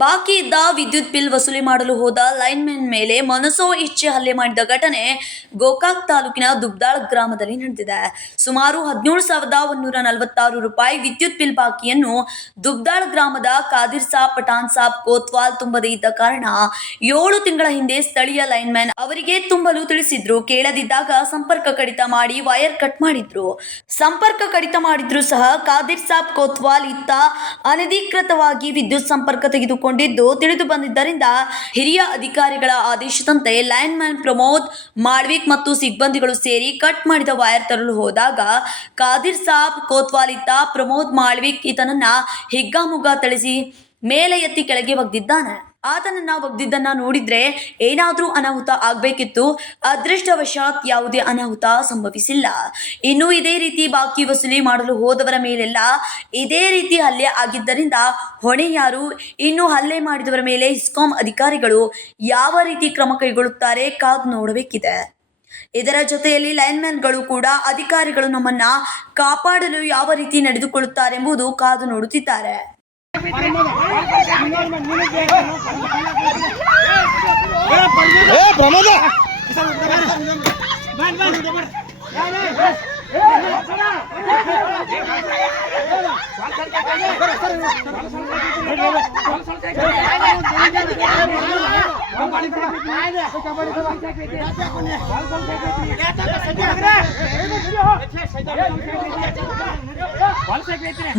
ಬಾಕಿ ಇದ್ದ ವಿದ್ಯುತ್ ಬಿಲ್ ವಸೂಲಿ ಮಾಡಲು ಹೋದ ಲೈನ್ಮನ್ ಮೇಲೆ ಮನಸೋ ಇಚ್ಛೆ ಹಲ್ಲೆ ಮಾಡಿದ ಘಟನೆ ಗೋಕಾಕ್ ತಾಲೂಕಿನ ದುಬ್ದಾಳ್ ಗ್ರಾಮದಲ್ಲಿ ನಡೆದಿದೆ. ಸುಮಾರು ಹದಿನೇಳು ಸಾವಿರದ ಒಂದೂರ ನಲವತ್ತಾರು ರೂಪಾಯಿ ವಿದ್ಯುತ್ ಬಿಲ್ ಬಾಕಿಯನ್ನು ದುಬ್ದಾಳ್ ಗ್ರಾಮದ ಕಾದಿರ್ ಸಾಬ್ ಪಠಾನ್ ಸಾಬ್, ಕೋತ್ವಾಲ್ ತುಂಬದೇ ಇದ್ದ ಕಾರಣ ಏಳು ತಿಂಗಳ ಹಿಂದೆ ಸ್ಥಳೀಯ ಲೈನ್ಮನ್ ಅವರಿಗೆ ತುಂಬಲು ತಿಳಿಸಿದ್ರು. ಕೇಳದಿದ್ದಾಗ ಸಂಪರ್ಕ ಕಡಿತ ಮಾಡಿ ವೈರ್ ಕಟ್ ಮಾಡಿದ್ರು. ಸಂಪರ್ಕ ಕಡಿತ ಮಾಡಿದ್ರು ಸಹ ಕಾದಿರ್ ಸಾಬ್, ಕೋತ್ವಾಲ್ ಇತ್ತ ಅನಧಿಕೃತವಾಗಿ ವಿದ್ಯುತ್ ಸಂಪರ್ಕ ತೆಗೆದುಕೊಂಡಿದ್ದು ತಿಳಿದು ಬಂದಿದ್ದರಿಂದ ಹಿರಿಯ ಅಧಿಕಾರಿಗಳ ಆದೇಶದಂತೆ ಲೈನ್ಮನ್ ಪ್ರಮೋದ್ ಮಾಳ್ವಿಕ್ ಮತ್ತು ಸಿಬ್ಬಂದಿಗಳು ಸೇರಿ ಕಟ್ ಮಾಡಿದ ವೈರ್ ತರಲು ಹೋದಾಗ ಕಾದಿರ್ ಸಾಬ್, ಕೋತ್ವಾಲಿತ ಪ್ರಮೋದ್ ಮಾಳ್ವಿಕ್ ಈತನನ್ನ ಹಿಗ್ಗಾಮುಗ್ಗಾ ಥಳಿಸಿ ಮೇಲೆ ಎತ್ತಿ ಕೆಳಗೆ ಒಗ್ದಿದ್ದಾನೆ. ಆತನನ್ನ ಒಗ್ದಿದ್ದನ್ನ ನೋಡಿದ್ರೆ ಏನಾದರೂ ಅನಾಹುತ ಆಗ್ಬೇಕಿತ್ತು. ಅದೃಷ್ಟವಶಾತ್ ಯಾವುದೇ ಅನಾಹುತ ಸಂಭವಿಸಿಲ್ಲ. ಇನ್ನು ಇದೇ ರೀತಿ ಬಾಕಿ ವಸೂಲಿ ಮಾಡಲು ಹೋದವರ ಮೇಲೆಲ್ಲ ಇದೇ ರೀತಿ ಹಲ್ಲೆ ಆಗಿದ್ದರಿಂದ ಹೊಣೆ ಯಾರು? ಇನ್ನು ಹಲ್ಲೆ ಮಾಡಿದವರ ಮೇಲೆ ಇಸ್ಕಾಂ ಅಧಿಕಾರಿಗಳು ಯಾವ ರೀತಿ ಕ್ರಮ ಕೈಗೊಳ್ಳುತ್ತಾರೆ ಕಾದು ನೋಡಬೇಕಿದೆ. ಇದರ ಜೊತೆಯಲ್ಲಿ ಲೈನ್ಮ್ಯಾನ್ಗಳು ಕೂಡ ಅಧಿಕಾರಿಗಳು ನಮ್ಮನ್ನ ಕಾಪಾಡಲು ಯಾವ ರೀತಿ ನಡೆದುಕೊಳ್ಳುತ್ತಾರೆ ಎಂಬುದು ಕಾದು ನೋಡುತ್ತಿದ್ದಾರೆ. Pramoda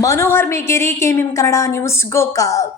Manohar Megeri KMM Kannada news Gokak.